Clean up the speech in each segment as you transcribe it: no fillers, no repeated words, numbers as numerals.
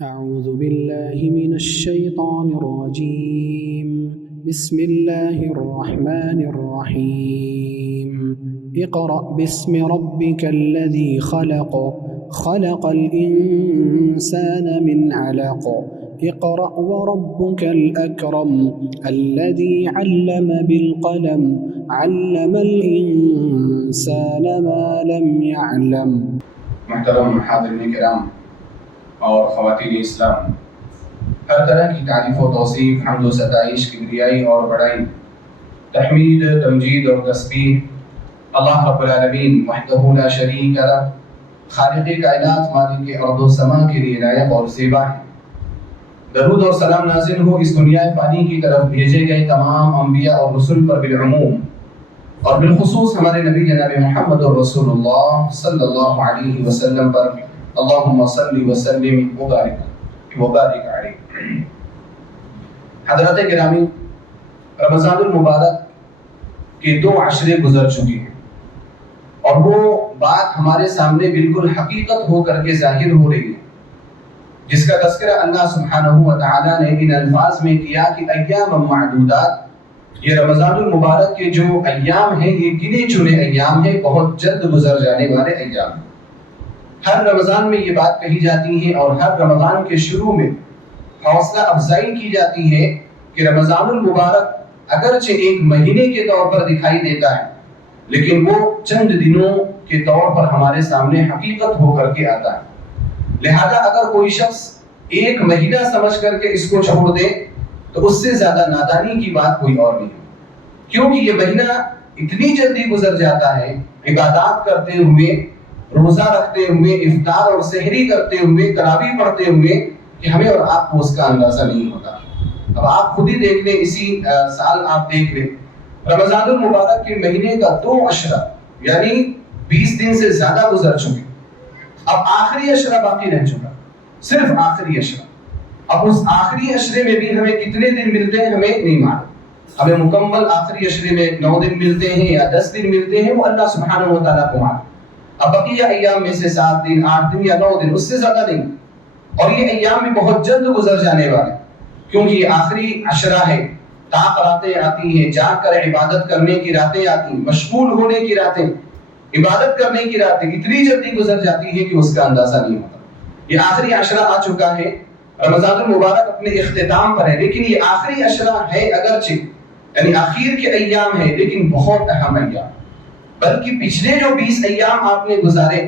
أعوذ بالله من الشيطان الرجيم. بسم الله الرحمن الرحيم. اقرأ باسم ربك الذي خلق خلق الإنسان من علق اقرأ وربك الأكرم الذي علم بالقلم علم الإنسان ما لم يعلم. محترم حاضرین کرام اور خواتین اسلام، ہر طرح کی تعریف و توصیف، حمد و ستائش، کبریائی اور بڑائی، تحمید، تمجید اور تسبیح اللہ رب العالمین وحدہ لا شریک لہ، خالق کائنات، مالک ارض و سما کے لیے لائق اور زیبا ہے۔ درود اور سلام نازل ہو اس دنیا فانی کی طرف بھیجے گئے تمام انبیاء اور رسل پر بالعموم، اور بالخصوص ہمارے نبی جناب محمد رسول اللہ صلی اللہ علیہ وسلم پر اللہم صلی وسلم وبارک علیہ۔ حضرات گرامی، رمضان المبارک کے 2 عشرے گزر چکے ہیں اور وہ بات ہمارے سامنے بالکل حقیقت ہو کر کے ظاہر ہو رہی ہے، جس کا تذکرہ اللہ سبحانہ و تعالیٰ نے ان الفاظ میں کیا کہ ایام معدودات، یہ رمضان المبارک کے جو ایام ہیں یہ گنے چنے ایام ہیں، بہت جلد گزر جانے والے ایام ہیں۔ ہر رمضان میں یہ بات کہی جاتی ہے اور ہر رمضان کے شروع میں حوصلہ افزائی کی جاتی ہے کہ رمضان المبارک اگرچہ ایک مہینے کے طور پر دکھائی دیتا ہے لیکن وہ چند دنوں کے طور پر ہمارے سامنے حقیقت ہو کر کے آتا ہے۔ لہذا اگر کوئی شخص ایک مہینہ سمجھ کر کے اس کو چھوڑ دے تو اس سے زیادہ نادانی کی بات کوئی اور نہیں ہے، کیونکہ یہ مہینہ اتنی جلدی گزر جاتا ہے، عبادات کرتے ہوئے، روزہ رکھتے ہوئے، افطار اور سحری کرتے ہوئے، تراویح پڑھتے ہوئے، کہ ہمیں اور آپ کو اس کا اندازہ نہیں ہوتا۔ اب آپ خود ہی دیکھ لیں، اسی سال آپ دیکھ لیں رمضان المبارک کے مہینے کا 2 عشرہ یعنی 20 دن سے زیادہ گزر چکے، اب آخری عشرہ باقی رہ چکا، صرف آخری عشرہ۔ اب اس آخری عشرے میں بھی ہمیں کتنے دن ملتے ہیں ہمیں نہیں معلوم، ہمیں مکمل آخری عشرے میں 9 دن ملتے ہیں یا 10 دن ملتے ہیں، وہ اللہ سبحانہ و تعالیٰ کو معلوم۔ اب بقیہ ایام میں سے 7 دن، 8 دن یا 9 دن، اس سے زیادہ نہیں، اور یہ ایام بھی بہت جلد گزر جانے والے، کیونکہ یہ آخری عشرہ ہے، طاق راتیں آتی ہیں، جاگ کر عبادت کرنے کی راتیں آتی ہیں، مشغول ہونے کی راتیں، عبادت کرنے کی راتیں اتنی جلدی گزر جاتی ہے کہ اس کا اندازہ نہیں ہوتا۔ یہ آخری عشرہ آ چکا ہے، رمضان المبارک اپنے اختتام پر ہے، لیکن یہ آخری عشرہ ہے اگرچہ، یعنی آخر کے ایام ہے، لیکن بہت اہم ایام، بلکہ پچھلے جو 20 ایام آپ نے گزارے،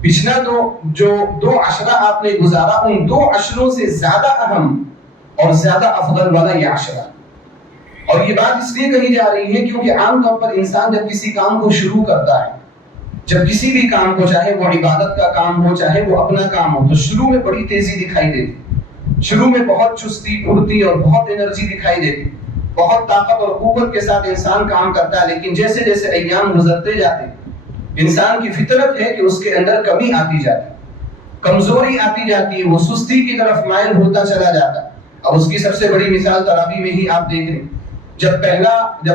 پچھلا جو 2 عشرہ آپ نے گزارا، ان 2 عشروں سے زیادہ اہم اور زیادہ افضل والا یہ عشرہ۔ اور یہ بات اس لیے کہی جا رہی ہے کیونکہ عام طور پر انسان جب کسی کام کو شروع کرتا ہے، جب کسی بھی کام کو، چاہے وہ عبادت کا کام ہو چاہے وہ اپنا کام ہو، تو شروع میں بڑی تیزی دکھائی دیتی، شروع میں بہت چستی، پھرتی اور بہت انرجی دکھائی دیتی، بہت طاقت اور قوت کے ساتھ انسان کام کرتا ہے، لیکن جیسے جیسے ایام گزرتے جاتے انسان کی فطرت ہے کہ اس کے اندر کمی آتی جاتی، کمزوری آتی جاتی ہے، وہ سستی کی طرف مائل ہوتا چلا جاتا ہے۔ اب اس کی سب سے بڑی مثال تراویح میں ہی آپ دیکھ لیں، جب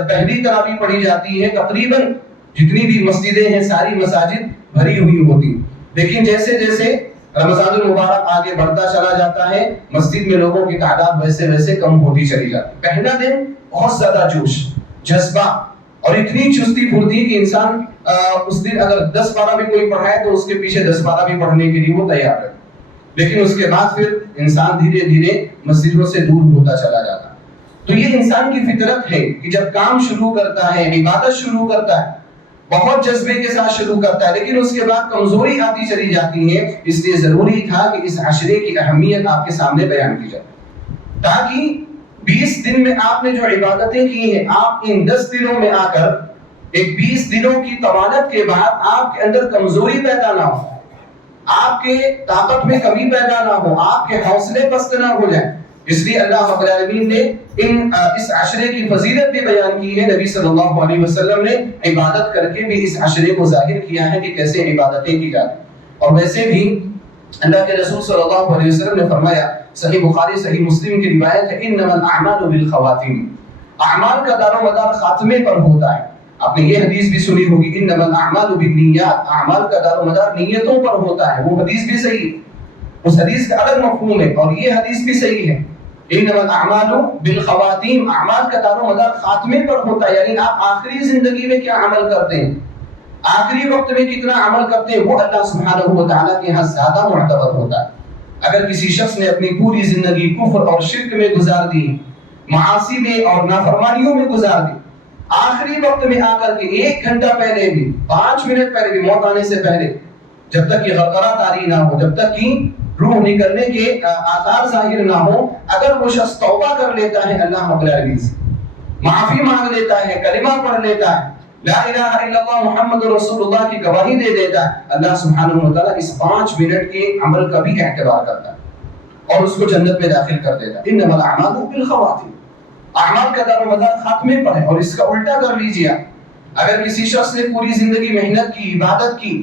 پہلی تراویح پڑھی جاتی ہے تقریباً جتنی بھی مسجدیں ہیں ساری مساجد بھری ہوئی ہوتی، لیکن جیسے جیسے رمضان المبارک آگے بڑھتا چلا جاتا ہے مسجد میں لوگوں کی تعداد ویسے ویسے کم ہوتی چلی جاتی۔ پہلا دن بہت زیادہ جوش، جذبہ اور اتنی چستی پھرتی کہ انسان اس دن اگر 10 پارہ بھی کوئی پڑھائے تو اس کے پیچھے 10 پارہ بھی پڑھنے کے لیے وہ تیار ہے، لیکن اس کے بعد پھر انسان دھیرے دھیرے مسجدوں سے دور ہوتا چلا جاتا ہے۔ تو یہ انسان کی فطرت ہے کہ جب کام شروع کرتا ہے، عبادت شروع کرتا ہے، بہت جذبے کے ساتھ شروع کرتا ہے، لیکن اس کے بعد کمزوری آتی چلی جاتی ہے۔ اس لیے ضروری تھا کہ اس عشرے کی اہمیت آپ کے سامنے بیان کی جائے، تاکہ 20 دن میں آپ نے جو عبادتیں کی ہیں، آپ ان 10 دنوں میں آ کر ایک 20 دنوں کی طوالت کے بعد آپ کے اندر کمزوری پیدا نہ ہو، آپ کے طاقت میں کمی پیدا نہ ہو، آپ کے حوصلے پست نہ ہو جائیں۔ اس لیے اللہ رب العالمین نے اس عشرے کی فضیلت بھی بیان کی ہے، نبی صلی اللہ علیہ وسلم نے عبادت کر کے بھی اس عشرے کو ظاہر کیا ہے کہ کیسے عبادتیں کی جاتی۔ اور ویسے بھی اللہ کے رسول صلی اللہ علیہ وسلم نے فرمایا، صحیح بخاری صحیح مسلم کی روایت ہے، انما الاعمال بالخواتیم، اعمال کا دار و مدار خاتمے پر ہوتا ہے۔ آپ نے یہ حدیث بھی سنی ہوگی، انما الاعمال بالنیات، اعمال کا دار و مدار نیتوں پر ہوتا ہے، وہ حدیث بھی صحیح۔ اس حدیث کا الگ مفہوم ہے، اور یہ حدیث بھی صحیح ہے، انما الاعمال بالخواتیم، اعمال کا دار و مدار خاتمے پر ہوتا ہے، یعنی آپ آخری زندگی میں کیا عمل کرتے ہیں، آخری وقت میں کتنا عمل کرتے ہیں، وہ اللہ سبحانہ و تعالیٰ کے ہاں زیادہ معتبر ہوتا ہے۔ اگر کسی شخص نے اپنی پوری زندگی کفر اور شرک میں گزار دی، معاصی میں اور نافرمانیوں میں گزار دی، آخری وقت میں آ کر کے 1 گھنٹہ پہلے بھی، 5 منٹ پہلے بھی، موت آنے سے پہلے، جب تک کہ غرغرہ طاری نہ ہو، جب تک کہ روح نکلنے کے آثار ظاہر نہ ہو، اگر وہ شخص توبہ کر لیتا ہے اللہ رب العالمین سے، معافی مانگ لیتا ہے، کلمہ پڑھ لیتا ہے، لا الہ الا اللہ محمد رسول اللہ کی گواہی دے دیتا ہے، اللہ سبحانہ و تعالیٰ اس 5 منٹ کے عمل کا بھی اعتبار کرتا ہے اور اس کو جنت میں داخل کر دیتا ہے۔ انما الاعمال بالخواتیم، اعمال کا دار و مدار خاتمے پر ہے۔ اور اس کا الٹا کر لیجیے، اگر کسی شخص نے پوری زندگی محنت کی، عبادت کی،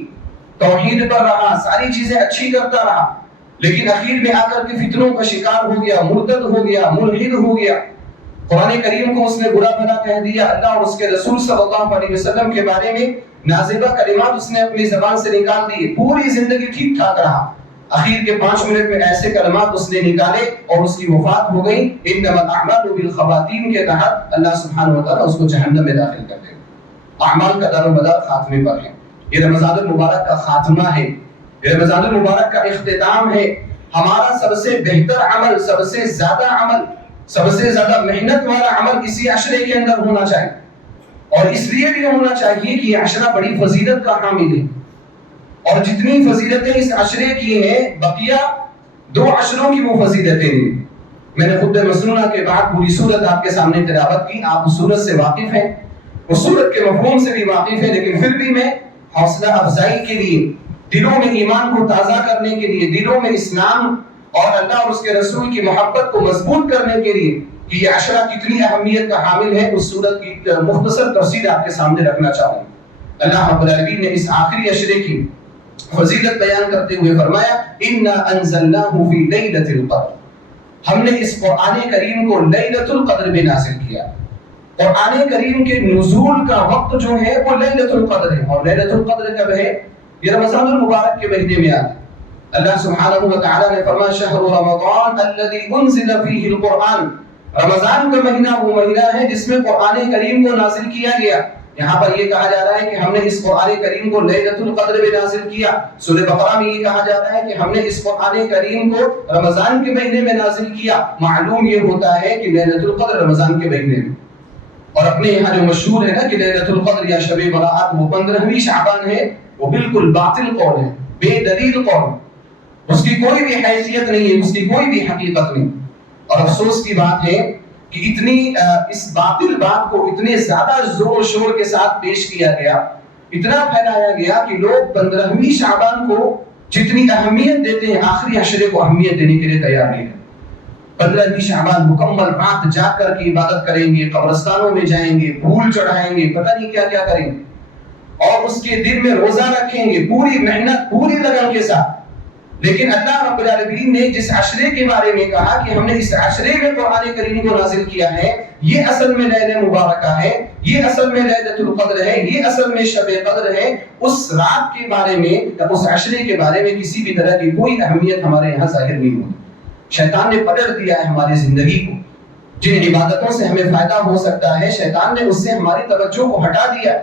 توحید پر رہا، ساری چیزیں اچھی کرتا رہا، لیکن اخیر میں آ کر کے فتنوں کا شکار ہو گیا، مرتد ہو گیا، ملحد ہو گیا، قرآن کریم کو اس نے برا بھلا کہہ دیا، اللہ اور اس کے رسول صلی اللہ علیہ وسلم کے بارے میں نازیبہ کلمات اس نے اپنی زبان سے نکال دیے، پوری زندگی ٹھیک ٹھاک رہا، اخیر کے 5 منٹ میں ایسے کلمات اس نے نکالے اور اس کی وفات ہو گئی۔ انما الاعمال بالخواتیم کے تحت اللہ سبحانہ و تعالیٰ اس کو جہنم میں داخل کر دے گا۔ اعمال کا دار و مدار خاتمے پر ہے۔ یہ رمضان المبارک کا خاتمہ ہے، یہ رمضان المبارک کا اختتام ہے۔ ہمارا سب سے بہتر عمل، سب سے زیادہ عمل، سب سے زیادہ محنت والا عمل اسی عشرے کے اندر ہونا چاہیے، اور اس لیے بھی ہونا چاہیے کہ یہ عشرہ بڑی فضیلت کا حامل ہے، اور جتنی فضیلتیں اس عشرے کی ہیں بقیہ 2 عشروں کی وہ فضیلتیں نہیں۔ میں نے خطبہ مسنونہ کے بعد پوری سورت آپ کے سامنے تلاوت کی، آپ اس سورت سے واقف ہیں، اس سورت کے مفہوم سے بھی واقف ہیں، لیکن پھر بھی میں حوصلہ افزائی کے لیے، دلوں میں ایمان کو تازہ کرنے کے لیے، دلوں میں اسلام اور اللہ اور اس کے رسول کی محبت کو مضبوط کرنے کے لیے کہ یہ عشرہ کتنی اہمیت کا حامل ہے، اس سورت کی مختصر تفصیل آپ کے سامنے رکھنا چاہوں گا۔ اللہ رب العالمین نے اس آخری عشرے کی فضیلت بیان کرتے ہوئے فرمایا اِنَّا أَنزَلْنَاهُ فِي لَيْلَةِ الْقَدْرِ، ہم نے اس قرآن کریم کو لیلۃ القدر میں نازل کیا۔ قرآن کریم کے نزول کا وقت جو ہے وہ لیلۃ القدر ہے، اور لیلۃ القدر کب ہے؟ یہ رمضان المبارک کے مہینے میں آتا ہے۔ اللہ سبحانہ و تعالیٰ نے فرمایا شہر رمضان الذی انزل فیہ القرآن، رمضان کا مہینہ وہ مہینہ ہے جس میں قرآن کریم کو نازل کیا گیا۔ یہاں پر یہ کہا جا رہا ہے کہ ہم نے اس قرآن کریم کو لیلۃ القدر میں نازل کیا۔ سورہ بقرہ میں یہ کہا جاتا ہے کہ ہم نے اس قرآن کریم کو رمضان کے مہینے میں نازل کیا۔ معلوم یہ ہوتا ہے کہ لیلۃ القدر رمضان کے مہینے میں، اور اپنے یہاں جو مشہور ہے نا کہ لیلۃ القدر یا شب برات وہ 15ویں شعبان ہے، وہ بالکل باطل قول ہے، بے دلیل قول، اس کی کوئی بھی حیثیت نہیں ہے، اس کی کوئی بھی حقیقت نہیں۔ اور افسوس کی بات ہے کہ اتنی اس باطل بات کو اتنے زیادہ زور و شور کے ساتھ پیش کیا گیا، اتنا پھیلایا گیا کہ لوگ 15ویں شعبان کو جتنی اہمیت دیتے ہیں آخری عشرے کو اہمیت دینے کے لیے تیار نہیں ہے۔ 15ویں شعبان مکمل رات جاگ کر کے عبادت کریں گے، قبرستانوں میں جائیں گے، پھول چڑھائیں گے، پتہ نہیں کیا کیا کریں گے، اور اس کے دن میں روزہ رکھیں گے، پوری محنت پوری لگن کے ساتھ۔ لیکن اللہ رب العالمین نے جس عشرے کے بارے میں کہا کہ ہم نے اس عشرے میں قرآن کریم کو نازل کیا ہے، یہ اصل میں لیلہ مبارکہ ہے، یہ اصل میں لیلۃ القدر ہے، یہ اصل میں شب قدر ہے، اس رات کے بارے میں یا اس عشرے کے بارے میں کسی بھی طرح کی کوئی اہمیت ہمارے یہاں ظاہر نہیں ہوتی۔ شیطان نے پلٹ دیا ہے ہماری زندگی کو، جن عبادتوں سے ہمیں فائدہ ہو سکتا ہے شیطان نے اس سے ہماری توجہ کو ہٹا دیا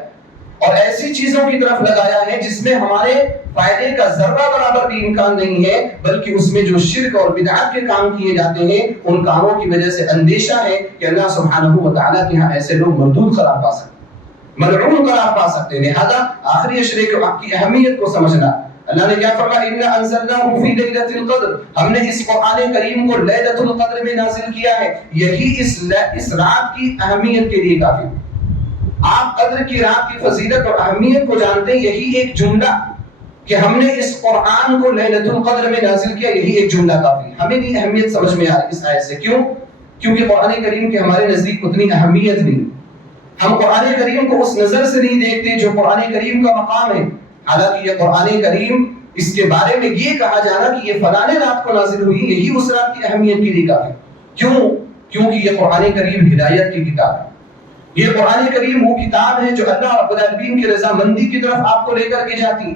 اور ایسی چیزوں کی طرف لگایا ہے جس میں ہمارے فائدے کا ذرہ برابر بھی امکان نہیں ہے، بلکہ اس میں جو شرک اور بدعت کے کام کیے جاتے ہیں ان کاموں کی وجہ سے اندیشہ ہے کہ اللہ سبحانہ و تعالیٰ کے ہاں ایسے لوگ مردود قرار پا سکتے ہیں، ملعون قرار پا سکتے ہیں۔ لہذا آخری عشرے کی اہمیت کو سمجھنا، اللہ نے کیا فرمایا اِنَّا أَنزَلْنَاهُ فِي لَيْلَةِ الْقَدْرِ، ہم نے اس قرآن کریم کو لیلۃ القدر میں نازل کیا ہے، یہی اس رات کی اہمیت کے لیے کافی۔ آپ قدر کی رات کی فضیلت اور اہمیت کو جانتے ہیں، یہی ایک جملہ کہ ہم نے اس قرآن کو لیلۃ القدر میں نازل کیا، یہی ایک جملہ کافی۔ ہمیں بھی اہمیت سمجھ میں آ رہی اس آیت سے، کیوں؟ کیونکہ قرآن کریم کے ہمارے نزدیک اتنی اہمیت نہیں، ہم قرآن کریم کو اس نظر سے نہیں دیکھتے جو قرآن کریم کا مقام ہے۔ حالانکہ یہ قرآن کریم اس کے بارے میں یہ کہا جانا کہ یہ فلاں رات کو نازل ہوئی، یہی اس رات کی اہمیت کے لیے کافی۔ کیوں؟ کیونکہ یہ قرآن کریم ہدایت کی کتاب ہے، یہ قرآن کریم وہ کتاب ہے جو اللہ رب العالمین کی رضامندی کی طرف آپ کو لے کر کے جاتی ہے۔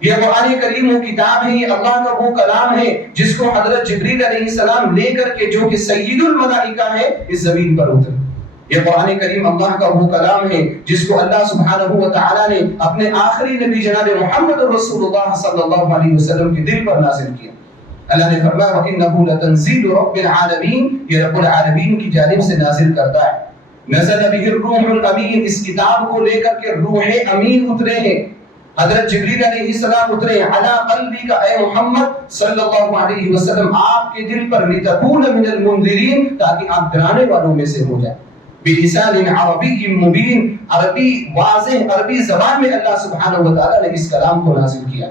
یہ قرآن کریم وہ کتاب ہے، یہ اللہ کا وہ کلام ہے جس کو حضرت جبریل علیہ السلام لے کر کے، جو کہ سید الملائکہ ہے، اس زمین پر اترے۔ یہ قرآن کریم اللہ کا وہ کلام ہے جس کو اللہ سبحانہ و تعالیٰ نے اپنے آخری نبی جناب محمد رسول اللہ صلی اللہ علیہ وسلم کے دل پر نازل کیا۔ اللہ نے فرمایا وَإِنَّهُ لَتَنزِيلُ رَبِّ الْعَالَمِينَ، یہ رب العالمین کی جانب سے نازل کرتا ہے۔ نزل بِهِ الرُّوحُ الْأَمِينُ، اس کتاب کو لے کر کے روح امین اترے ہیں، حضرت جبریل علیہ السلام اترے ہیں، عَلَىٰ قَلْبِكَ اے محمد صلی اللہ علیہ وسلم، آپ کے دل پر، لِتَكُونَ مِنَ الْمُنذِرِينَ، تاکہ آپ ڈرانے والوں میں سے ہو جائیں، بِلِسَانٍ عَرَبِيٍّ مُبِينٍ، عربی واضح عربی زبان میں اللہ سبحانہ و تعالیٰ نے اس کلام کو نازل کیا۔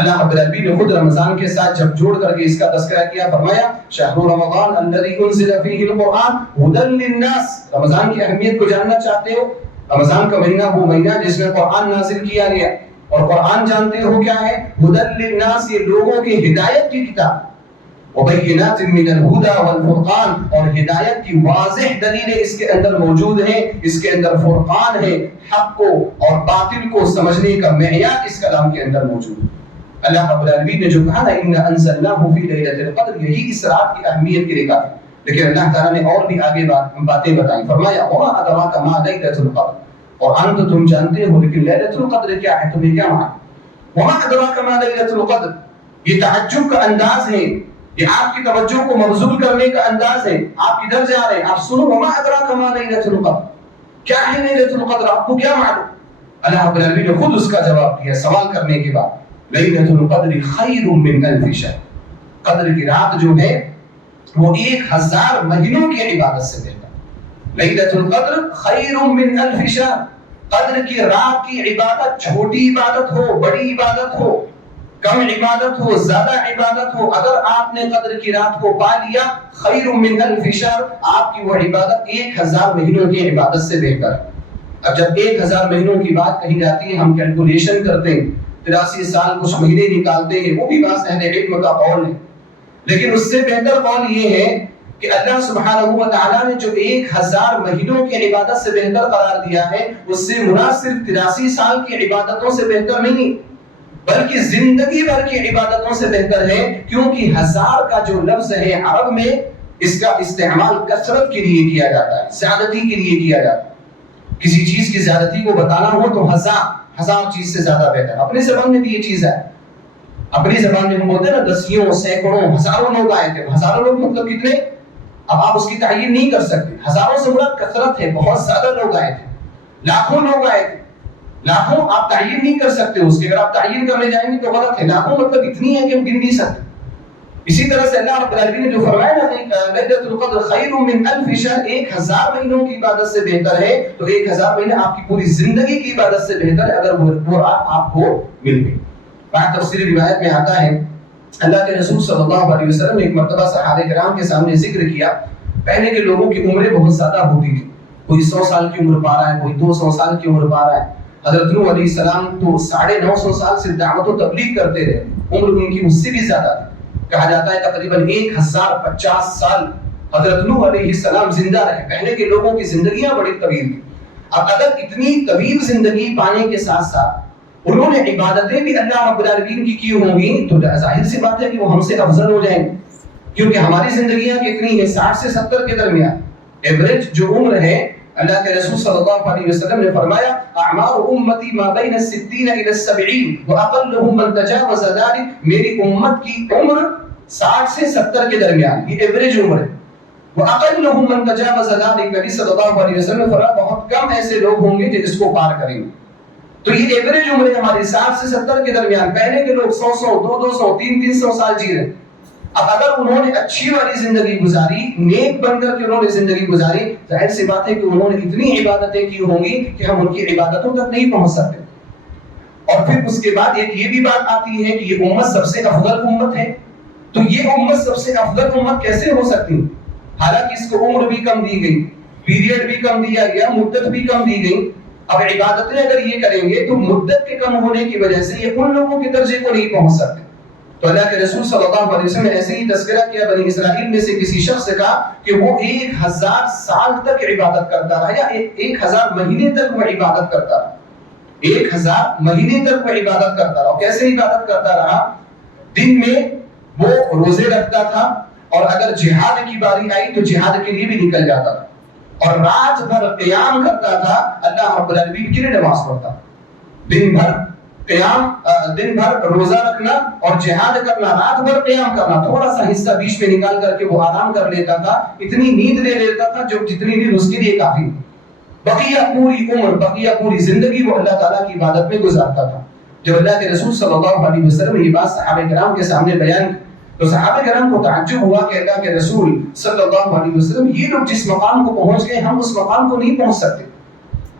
اللہ رب العالمین نے خود رمضان کے ساتھ جب جوڑ کر کے اس کا تذکرہ کیا، فرمایا شہر رمضان الذی انزل فیہ القرآن ھدی للناس۔ رمضان کی اہمیت کو جاننا چاہتے ہو؟ رمضان کا مہینہ وہ مہینہ جس میں قرآن نازل کیا گیا، اور قرآن جانتے ہو کیا ہے؟ ھدی للناس، یہ لوگوں کی ہدایت کی کتاب، وبینات من الھدی والفرقان، اور ہدایت کی واضح دلیلیں اس کے اندر موجود ہیں، اس کے اندر فرقان ہے، حق کو اور باطل کو سمجھنے کا معیار اس کلام کے اندر موجود ہے۔ اللہ رب العالمین نے جو کہا نا اِنَّا أَنزَلْنَاهُ فِي لَيْلَةِ الْقَدْرِ، یہی اس رات کی اہمیت کے لیے کہا، لیکن اللہ تعالیٰ نے اور بھی آگے باتیں بتائیں، فرمایا وَمَا أَدْرَاكَ مَا لَيْلَةُ الْقَدْرِ، قرآن تو تم جانتے ہو لیکن لیلۃ القدر کیا ہے تمہیں کیا معلوم؟ وَمَا أَدْرَاكَ مَا لَيْلَةُ الْقَدْرِ، یہ تعجب کا انداز ہے، یہ آپ کی توجہ کو مبذول کرنے کا انداز ہے، آپ کدھر جا رہے ہیں؟ آپ سنو وَمَا أَدْرَاكَ مَا لَيْلَةُ الْقَدْرِ، کیا ہے لیلۃ القدر، آپ کو کیا معلوم؟ اللہ رب العالمین نے خود اس کا جواب دیا سوال کرنے کے بعد، لیلۃ القدر خیر من الف شہر، قدر کی رات جو ہے وہ 1000 مہینوں کی عبادت سے بہتر۔ لیلۃ القدر خیر من الف شہر، قدر کی رات کی عبادت، چھوٹی عبادت ہو، بڑی عبادت ہو، کم عبادت ہو، زیادہ عبادت ہو، اگر آپ نے قدر کی رات کو پا لیا، خیر من الف شہر، آپ کی وہ عبادت 1000 مہینوں کی عبادت سے بہتر ہے۔ اب جب 1000 مہینوں کی بات کہی جاتی ہے، ہم کیلکولیشن کرتے ہیں، 83 سال کچھ مہینے نکالتے ہیں، وہ بھی بعض اہل علم کا قول ہے، لیکن اس سے بہتر قول یہ ہے کہ اللہ سبحانہ و تعالیٰ نے جو 1000 مہینوں کی عبادت سے بہتر قرار دیا ہے، اس سے مراد صرف 83 سال کی عبادتوں سے بہتر نہیں، بلکہ زندگی بھر کی عبادتوں سے بہتر ہے، کیونکہ 1000 کا جو لفظ ہے عرب میں، اس کا استعمال کثرت کے لیے کیا جاتا ہے، زیادتی کے لیے کیا جاتا ہے۔ کسی چیز کی زیادتی کو بتانا ہو تو 1000 چیز سے زیادہ بہتر۔ اپنی زبان میں بھی یہ چیز ہے، اپنی زبان میں ہم بولتے ہیں نا دسیوں، سینکڑوں، ہزاروں لوگ آئے تھے، ہزاروں لوگ مطلب کتنے؟ اب آپ اس کی تعین نہیں کر سکتے، ہزاروں سے مراد کثرت ہے، بہت زیادہ لوگ آئے تھے، لاکھوں لوگ آئے تھے، لاکھوں آپ تعین نہیں کر سکتے اس کی، اگر آپ تعین کرنے جائیں گے تو غلط ہے، لاکھوں مطلب اتنی ہے کہ ہم گن نہیں سکتے۔ اسی طرح سے اللہ رب العالمین نے جو فرمایا نا لیلۃ القدر خیر من الف شہر، 1000 مہینوں کی عبادت سے بہتر ہے، تو 1000 مہینے آپ کی پوری زندگی کی عبادت سے بہتر ہے اگر وہ رات آپ کو مل گئی۔ بعض تفسیری روایت میں آتا ہے اللہ کے رسول صلی اللہ علیہ وسلم نے ایک مرتبہ صحابہ کرام کے سامنے ذکر کیا، پہلے کے لوگوں کی عمریں بہت زیادہ ہوتی تھی، کوئی 100 سال کی عمر پا رہا ہے، کوئی 200 سال کی عمر پا رہا ہے۔ حضرت نوح علیہ السلام تو 950 سال سے دعوت و تبلیغ کرتے رہے، عمر ان کی اس سے بھی زیادہ تھی، کہا جاتا ہے تقریباً 1050 سال حضرت نوح علیہ السلام زندہ رہے۔ پہلے کے لوگوں کی زندگیاں بڑی طویل تھیں، اب اگر اتنی طویل زندگی پانے کے ساتھ ساتھ انہوں نے عبادتیں بھی اللہ رب العالمین کی ہوں گی، تو ظاہر سی بات ہے کہ وہ ہم سے افضل ہو جائیں گے، کیونکہ ہماری زندگیاں کتنی ہیں؟ 60 سے 70 کے درمیان ایوریج جو عمر ہے۔ اللہ کے رسول صلی اللہ علیہ وسلم نے فرمایا اعمار امتی ما بین 60 الى 70 واقلهم من تجاوز ذلك، میری امت کی عمر 60 سے 70 کے درمیان، یہ ایوریج عمر ہے۔ واقلهم من تجاوز ذلك، نبی صلی اللہ علیہ وسلم نے فرمایا بہت کم ایسے لوگ ہوں گے جو اس کو پار کریں گے۔ تو یہ ایوریج عمر ہے ہماری 60 سے 70 کے درمیان۔ پہلے کے لوگ 100 200 300 سال جی رہے، اب اگر انہوں نے اچھی والی زندگی گزاری، نیک بن کر کے انہوں نے زندگی گزاری، ظاہر سی بات ہے کہ انہوں نے اتنی عبادتیں کی ہوں گی کہ ہم ان کی عبادتوں تک نہیں پہنچ سکتے۔ اور پھر اس کے بعد ایک یہ بھی بات آتی ہے کہ یہ امت سب سے افضل امت ہے، تو یہ امت سب سے افضل امت کیسے ہو سکتی؟ حالانکہ اس کو عمر بھی کم دی گئی، پیریڈ بھی کم دیا گیا، مدت بھی کم دی گئی۔ اب عبادتیں اگر یہ کریں گے تو مدت کے کم ہونے کی وجہ سے یہ ان لوگوں کے درجے کو نہیں پہنچ سکتے۔ تو اللہ کے رسول صلی اللہ علیہ وسلم نے ایسے ہی تذکرہ کیا بنی اسرائیل میں سے کسی شخص سے کہا کہ وہ 1000 سال تک عبادت کرتا رہا، یا 1000 مہینے تک وہ عبادت کرتا رہا۔ 1000 مہینے تک وہ عبادت کرتا رہا. کیسے عبادت کرتا رہا؟ دن میں وہ روزے رکھتا تھا اور اگر جہاد کی باری آئی تو جہاد کے لیے بھی نکل جاتا تھا, اور رات بھر قیام کرتا تھا, اللہ رب العالمین کے لیے نماز پڑھتا. دن بھر قیام, دن بھر روزہ رکھنا اور جہاد کرنا, رات بھر قیام کرنا, تھوڑا سا حصہ بیچ میں نکال کر کے وہ آرام کر لیتا تھا, اتنی نیند لے لیتا تھا جو جتنی نیند اس کے لیے کافی. بقیہ پوری عمر, بقیہ پوری زندگی وہ اللہ تعالیٰ کی عبادت میں گزارتا تھا. جب اللہ کے رسول صلی اللہ علیہ وسلم نے یہ بات صحابہ کرام کے سامنے بیان کی تو صحابہ کرام کو تعجب ہوا کہ اللہ کے رسول صلی اللہ علیہ وسلم یہ لوگ جس مقام کو پہنچ گئے ہم اس مقام کو نہیں پہنچ سکتے.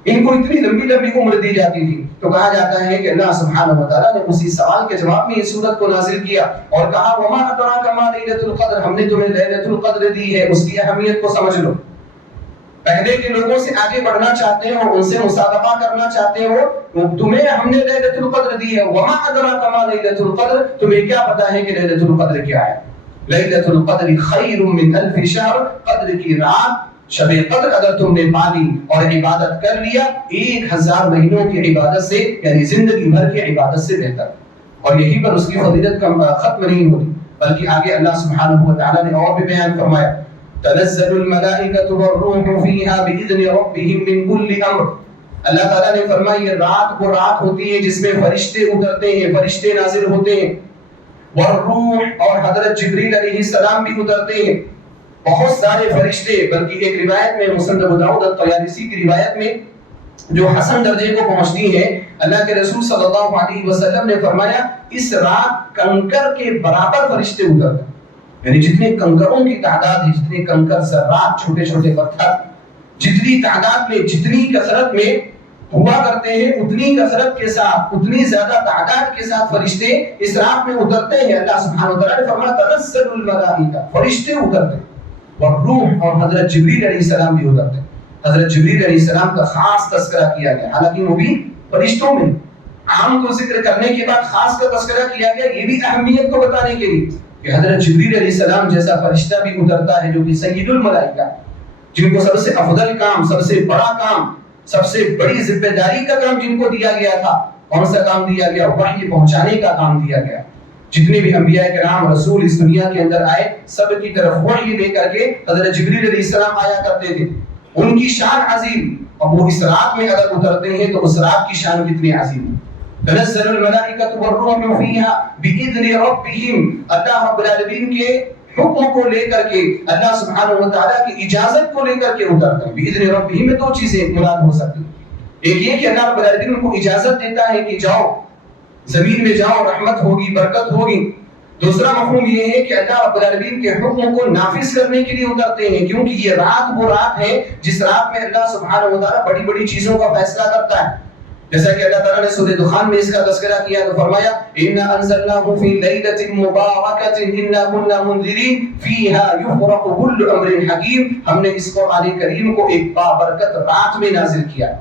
ان کو اتنی لمبی لمبی عمر دی جاتی تھی. تو کہا جاتا ہے کہ اللہ سبحانہ و تعالیٰ نے اسی سوال کے جواب میں اس سورت کو نازل کیا اور کہا وما ادراک ما لیلۃ القدر, ہم نے تمہیں لیلۃ القدر دی ہے, اس کی اہمیت کو سمجھ لو. پہلے کے لوگوں سے آگے بڑھنا چاہتے ہو, ان سے مسابقہ کرنا چاہتے ہو, تمہیں ہم نے لیلۃ القدر دی ہے. وما ادراک ما لیلۃ القدر, تمہیں کیا پتا ہے کہ لیلۃ القدر کیا ہے؟ لیلۃ القدر خیر من الف شہر, قدر کی رات شب قدر اگر تم نے پالی اور عبادت کر لیا 1000 مہینوں کی عبادت سے, یعنی زندگی بھر کی عبادت سے بہتر. اور یہی پر اس کی فضیلت ختم نہیں ہوتی, بلکہ آگے اللہ سبحانہ و تعالیٰ نے اور بھی بیان فرمایا تنزل الملائکۃ والروح فیہا بإذن ربہم من کل امر. اللہ تعالیٰ نے فرمایا یہ رات وہ رات ہوتی ہے جس میں فرشتے اترتے ہیں, فرشتے نازل ہوتے ہیں. والروح, اور حضرت جبریل علیہ السلام بھی اترتے ہیں. بہت سارے فرشتے, بلکہ ایک روایت میں مسند ابو داؤد الطیالسی کی روایت میں جو حسن درجے کو پہنچتی ہے, اللہ کے رسول صلی اللہ علیہ وسلم نے فرمایا اس رات کنکر کے برابر فرشتے اترتے ہیں. یعنی جتنے کنکروں کی تعداد ہے, جتنے کنکر ذرات چھوٹے چھوٹے پتھر جتنی تعداد میں جتنی کثرت میں ہوا کرتے ہیں اتنی کثرت کے ساتھ اتنی زیادہ تعداد کے ساتھ فرشتے اس رات میں اترتے ہیں. اللہ سبحانہ و تعالیٰ نے فرمایا تنزل الملائکہ, فرشتے اترتے ہیں, اور روح اور حضرت جبریل علیہ السلام بھی اترتے ہیں. حضرت جبریل علیہ السلام کا خاص تذکرہ کیا گیا, حالانکہ وہ بھی فرشتوں میں عام کو ذکر کرنے کے بعد خاص کا تذکرہ کیا گیا, یہ بھی اہمیت کو بتانے کے لیے کہ حضرت جبریل علیہ السلام جیسا فرشتہ بھی اترتا ہے جو کہ سید الملائکہ, جن کو سب سے افضل کام, سب سے بڑا کام, سب سے بڑی ذمہ داری کا کام جن کو دیا گیا تھا. کون سا کام دیا گیا؟ وحی پہنچانے کا کام دیا گیا. جتنے بھی انبیاء کرام رسول اس دنیا کے اندر آئے سب کی طرف وحی لے کر کے حضرت جبریل علیہ السلام آیا کرتے تھے. ان کی شان عظیم, اور وہ اس رات میں اگر اترتے ہیں تو اس رات کی شان کتنی عظیم ہے. تنزل الملائکۃ والروح فیہا بإذن ربہم, اللہ رب العالمین کے حکم کو لے کر کے, اللہ سبحانہ و تعالیٰ کی اجازت کو لے کر کے اترتے ہیں. بإذن ربہم میں دو چیزیں مراد ہو سکتی ہیں. ایک یہ کہ اللہ رب العالمین ان کو اجازت دیتا ہے کہ جاؤ زمین میں جاؤ, رحمت ہوگی, برکت ہوگی. دوسرا مفہوم یہ ہے کہ اللہ رب العالمین کے حکم کو نافذ کرنے کے لیے اترتے ہیں, کیونکہ یہ رات وہ رات ہے جس رات میں اللہ سبحانہ و تعالیٰ بڑی بڑی چیزوں کا فیصلہ کرتا ہے. جیسا کہ اللہ تعالیٰ نے سورہ دخان میں اس کا تذکرہ کیا تو فرمایا اِنَّا أَنزَلْنَاهُ فِي لَيْلَةٍ مُبَارَكَةٍ إِنَّا كُنَّا مُنذِرِينَ فِيهَا يُفْرَقُ كُلُّ أَمْرٍ حَكِيمٍ. ہم نے اس قرآن کریم کو ایک بابرکت رات میں نازل کیا.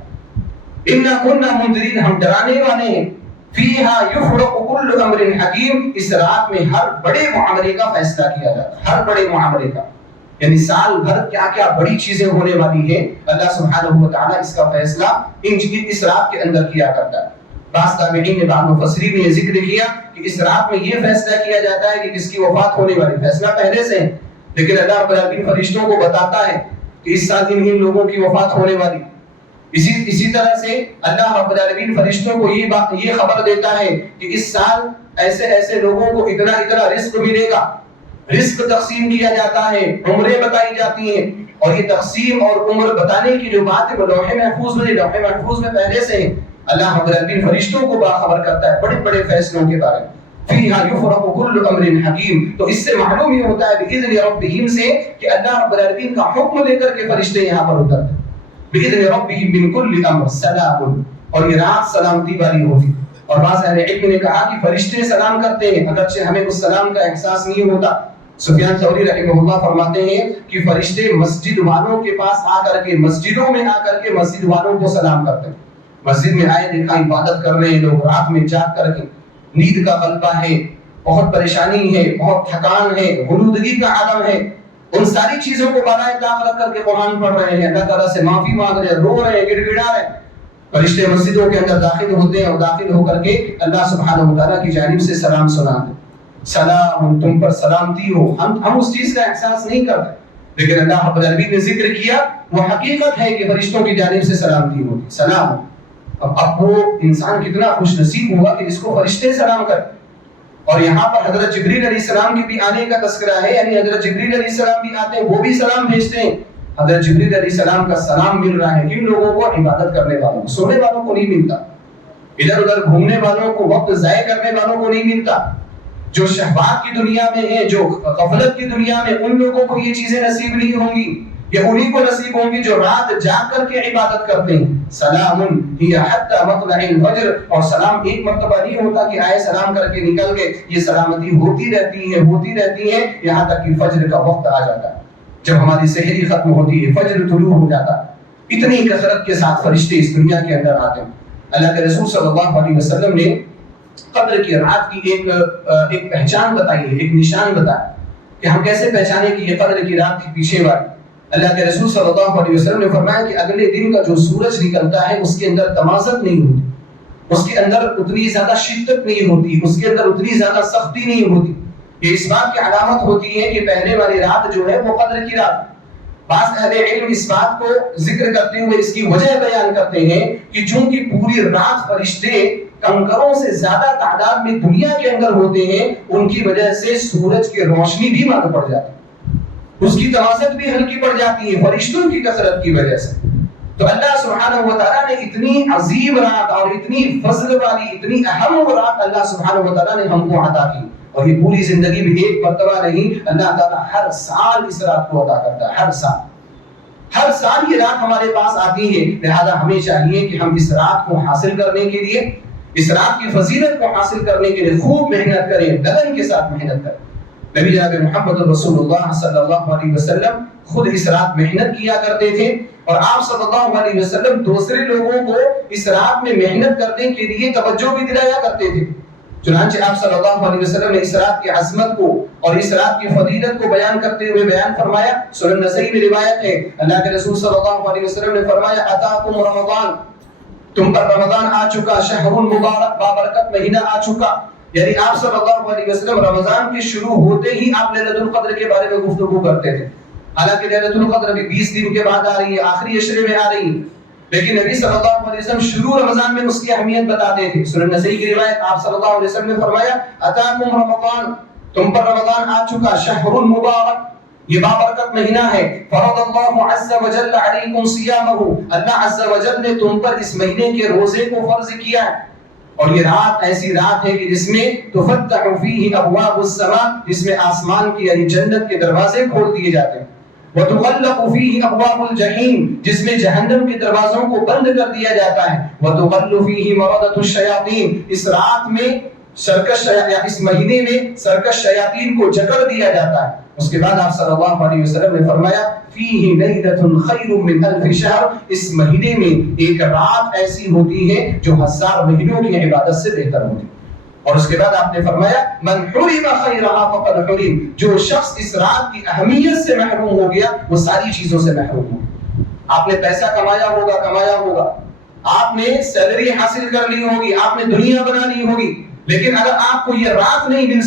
اِنَّا كُنَّا مُنذِرِينَ, ہم ڈرانے والے ہیں. فِيهَا يُفْرَقُ كُلُّ أَمْرٍ حَكِيمٍ, اس رات میں ہر بڑے معاملے کا فیصلہ کیا جاتا ہے. ہر بڑے معاملے کا, یعنی سال بھر کیا کیا بڑی چیزیں ہونے والی ہیں, اللہ سبحانہ و تعالیٰ اس کا فیصلہ اس رات کے اندر کیا کرتا ہے. بعض تابعین نے, بعض مفسرین نے یہ ذکر کیا کہ اس رات میں یہ فیصلہ کیا جاتا ہے کہ کس کی وفات ہونے والی. فیصلہ پہلے سے ہے, لیکن اللہ رب العالمین فرشتوں کو بتاتا ہے کہ اس سال ان لوگوں کی وفات ہونے والی. اسی طرح سے اللہ رب العالمین فرشتوں کو یہ خبر دیتا ہے کہ اس سال ایسے ایسے لوگوں کو اتنا اتنا رزق ملے گا. رزق تقسیم کیا جاتا ہے, عمریں بتائی جاتی ہیں, اور یہ تقسیم اور عمر بتانے کی جو بات ہے وہ لوح محفوظ میں پہلے سے ہے. اللہ رب العالمین فرشتوں کو باخبر کرتا ہے بڑے بڑے فیصلوں کے بارے میں. فیہا یفرق کل امر حکیم, تو اس سے معلوم یہ ہوتا ہے بإذن ربہم سے کہ اللہ رب العالمین کا حکم لے کر کے فرشتے یہاں پر اترتے ہیں. بإذن ربہم من کل امر سلام, اور یہ رات سلامتی والی ہوتی. اور بعض اہل علم نے کہا کہ فرشتے سلام کرتے ہیں اگرچہ ہمیں اس سلام کا احساس نہیں ہوتا. سفیان ثوری رحمہ اللہ فرماتے ہیں کہ فرشتے مسجد والوں کے پاس آ کر کے, مسجدوں میں آ کر کے مسجد والوں کو سلام کرتے ہیں. مسجد میں آئے دیکھا عبادت کر رہے ہیں لوگ, رات میں جاگ کر کے, نیند کا غلبہ ہے, بہت پریشانی ہے, بہت تھکان ہے, غنودگی کا عالم ہے, ان ساری چیزوں کو بالائے طاق رکھ کر کے قرآن پڑھ رہے ہیں, اللہ تعالیٰ سے معافی مانگ رہے ہیں, رو رہے ہیں, گڑ گڑا رہے ہیں. فرشتے مسجدوں کے اندر داخل ہوتے ہیں اور داخل ہو کر کے اللہ سبحانہ وتعالیٰ کی جانب سے سلام سناتے ہیں، سلام تم پر سلامتی ہو۔ ہم اس چیز کا احساس نہیں کرتے، لیکن اللہ رب العالمین نے ذکر کیا، وہ حقیقت ہے کہ فرشتوں کی جانب سے سلامتی ہوگی، سلام۔ اب وہ انسان کتنا خوش نصیب ہوگا کہ جس کو فرشتے سلام کریں۔ اور یہاں پر حضرت جبریل علیہ السلام کی بھی آنے کا تذکرہ ہے، یعنی حضرت جبریل علیہ السلام بھی آتے ہیں، وہ بھی سلام بھیجتے ہیں۔ حضرت جبریل علیہ السلام کا سلام مل رہا ہے کن لوگوں کو؟ عبادت کرنے والوں کو، سونے والوں کو نہیں ملتا، ادھر ادھر گھومنے والوں کو، وقت ضائع کرنے والوں کو نہیں ملتا۔ جو شہوات کی دنیا میں ہیں، جو غفلت کی دنیا میں، ان لوگوں کو یہ چیزیں نصیب نہیں ہوں گی، یہ انہی کو نصیب ہوں گی جو رات جاگ کر کے عبادت کرتے ہیں۔ سلام ہی حتی مطلع الفجر، اور سلام ایک مرتبہ نہیں ہوتا کہ آئے سلام کر کے نکل گئے، یہ سلامتی ہوتی رہتی ہے یہاں تک کہ فجر کا وقت آ جاتا ہے، جب ہماری سحری ختم ہوتی ہے، فجر طلوع ہو جاتا ہے۔ اتنی کثرت کے ساتھ فرشتے اس دنیا کے اندر آتے ہیں۔ اللہ کے رسول صلی اللہ علیہ وسلم نے قدر کی رات کی ایک پہچان بتائی ہے، ایک نشان بتایا کہ ہم کیسے پہچانے کہ یہ قدر کی رات کی پیچھے والی۔ اللہ کے رسول صلی اللہ علیہ وسلم نے فرمایا کہ اگلے دن کا جو سورج نکلتا ہے اس کے اندر تمازت نہیں ہوتی، اس کے اندر اتنی زیادہ شدت نہیں ہوتی، اس کے اندر اتنی زیادہ سختی نہیں ہوتی۔ یہ اس بات کی علامت ہوتی ہے کہ پہلے والی رات جو ہے وہ قدر کی رات۔ بعض اہل علم اس بات کو ذکر کرتے ہوئے اس کی وجہ بیان کرتے ہیں کہ چونکہ پوری رات فرشتے کنکروں سے زیادہ تعداد میں دنیا کے اندر ہوتے ہیں، ان کی وجہ سے سورج کی روشنی بھی ماند پڑ جاتی ہے، اس کی تمازت بھی ہلکی پڑ جاتی ہے فرشتوں کی کثرت کی وجہ سے۔ تو اللہ سبحانہ و تعالیٰ نے اتنی عظیم رات اور اتنی فضل والی، اتنی اہم رات اللہ سبحانہ و تعالیٰ نے ہم کو عطا کی، اور یہ پوری زندگی میں ایک مرتبہ نہیں، اللہ تعالیٰ ہر سال اس رات کو عطا کرتا ہے، ہر سال یہ رات ہمارے پاس آتی ہے۔ لہذا ہمیں چاہیے کہ ہم اس رات کو حاصل کرنے کے لیے، اس رات کی فضیلت کو حاصل کرنے کے لیے خوب محنت کریں، لگن کے ساتھ محنت کریں۔ نبی جناب محمد رسول اللہ صلی اللہ علیہ وسلم خود اس رات محنت کیا کرتے تھے، اور آپ صلی اللہ علیہ وسلم دوسرے لوگوں کو اس رات میں محنت کرنے کے لیے توجہ بھی دلایا کرتے تھے۔ چنانچہ آپ صلی اللہ علیہ وسلم نے اس رات کی عظمت کو اور اس رات کی فضیلت کو بیان کرتے ہوئے بیان فرمایا، سنن نسائی میں روایت ہے، اللہ کے رسول صلی اللہ علیہ وسلم نے فرمایا، اتاکم رمضان، تم پر رمضان آ چکا، شہر مبارک، بابرکت مہینہ آ چکا۔ یعنی آپ صلی اللہ علیہ وسلم رمضان کے شروع ہوتے ہی آپ لیلۃ القدر کے بارے میں گفتگو کرتے تھے۔ حالانکہ لیلۃ القدر بھی 20 دن کے بعد آ رہی ہے، آخری عشرے میں آ رہی ہے، لیکن نبی صلی اللہ علیہ وسلم شروع رمضان میں اس کی اہمیت بتاتے تھے۔ سنن نسائی کی روایت، آپ صلی اللہ علیہ وسلم نے فرمایا، اتاکم رمضان، تم پر رمضان آ چکا، شہر مبارک، یہ بابرکت مہینہ ہے، فرض اللہ عز وجل علیکم صیامہ، اللہ عز وجل نے تم پر اس مہینے کے روزے کو فرض کیا ہے، اور یہ رات ایسی رات ہے کہ جس میں تفتح فیہ ابواب السماء، جس میں آسمان کی یعنی جنت کے دروازے کھول دیے جاتے ہیں، وتغلق فیہ ابواب الجحیم، جس میں جہنم کے دروازوں کو بند کر دیا جاتا ہے، وتغل فیہ مردۃ الشیاطین، اس رات میں سرکش یا اس مہینے میں سرکش شیاطین کو جکڑ دیا جاتا ہے۔ اس کے بعد آپ صلی اللہ علیہ وسلم نے فرمایا، فیہ لیلۃ خیر من الف شہر، اس مہینے میں ایک رات ایسی ہوتی ہے جو 1000 مہینوں کی عبادت سے بہتر ہوتی ہے۔ اور اس کے بعد آپ نے فرمایا، من حرم خیرہا فقد حرم، جو شخص اس رات کی اہمیت سے محروم ہو گیا وہ ساری چیزوں سے محروم ہو گیا۔ آپ نے پیسہ کمایا ہوگا، آپ نے سیلری حاصل کر لی ہوگی، آپ نے دنیا بنا لی ہوگی، لیکن اگر آپ کو یہ رات نہیں مل